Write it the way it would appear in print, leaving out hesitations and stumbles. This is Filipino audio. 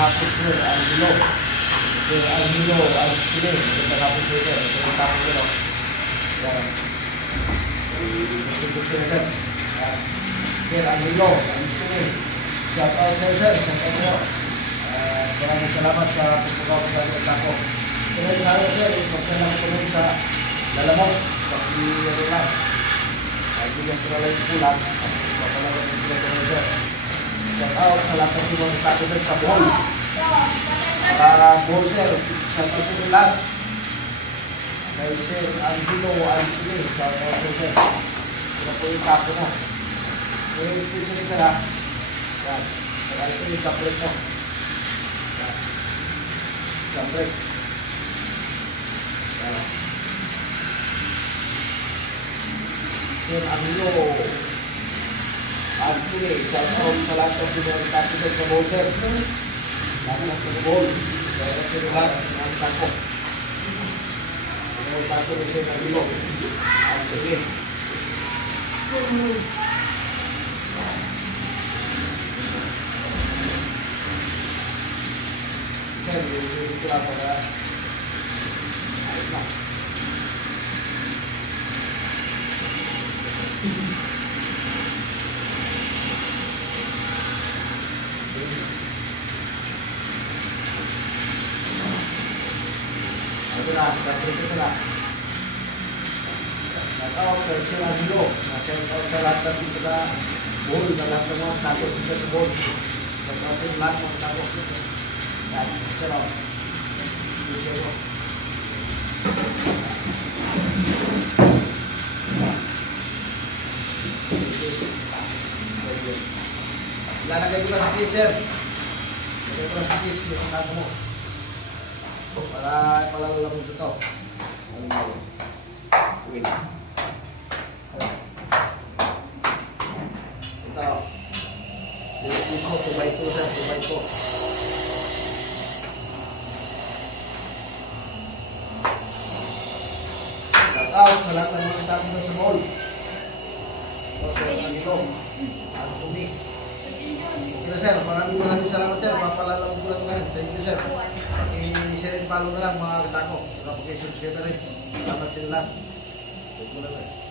hapon sir, Angelo. Sir Angelo, Angelo, magandang hapon sir. Ito yung tapos nyo. Yan. Buksin na sir. Sir Angelo, Angelo. Shout out sir, shout out nyo. Maraming salamat sa pagpagawa sa mga tako. Kaya sana sir, magsalang ko nun sa lalamot. Kasi ano lang. Bigas ko na lang yung pulang. Mapalagot yung bigas ko sir. Shout out sa lahat ng mga tako sir sa Bohol. Para Bohol sir, shout out sa mga lahat. Kay sir Angelo, Angelo, shout out sir. Ito po yung tako mo. Kaya yung station ni sir ha. Yan. Kaya ito yung kapret mo. Sampai Sir Angelo Angelo sa lahat ng pinagkakita sa Bohol sir lahat ng Bohol kaya sir lahat ng tako ang tako ni Sir Angelo Angelo sir, yung ito ako na ayos na. Ito na, ito na. Nakaw, kay Sir Angelo. Nasa sa lahat ng dito na Bohol, na lahat ng mga tako dito sa Bohol. Sa lahat ng mga tako dito. Yan, sir o. Sir o. Lalagay ko na sa case, sir. Lalagay ko na sa case yung tato mo. Para palalamog ito. Wait. Ito. Dito ko, 2x2, sir. 2x2. Out sa lahat ng mga tapo sa Bohol. Okay, Angelo. Ang tumi. Okay sir, maraming salamat sir. Mapalalang ko lang ngayon. Thank you sir. I-share and follow na lang mga tako. Application share na rin. Salamat sila lahat. Thank you lang.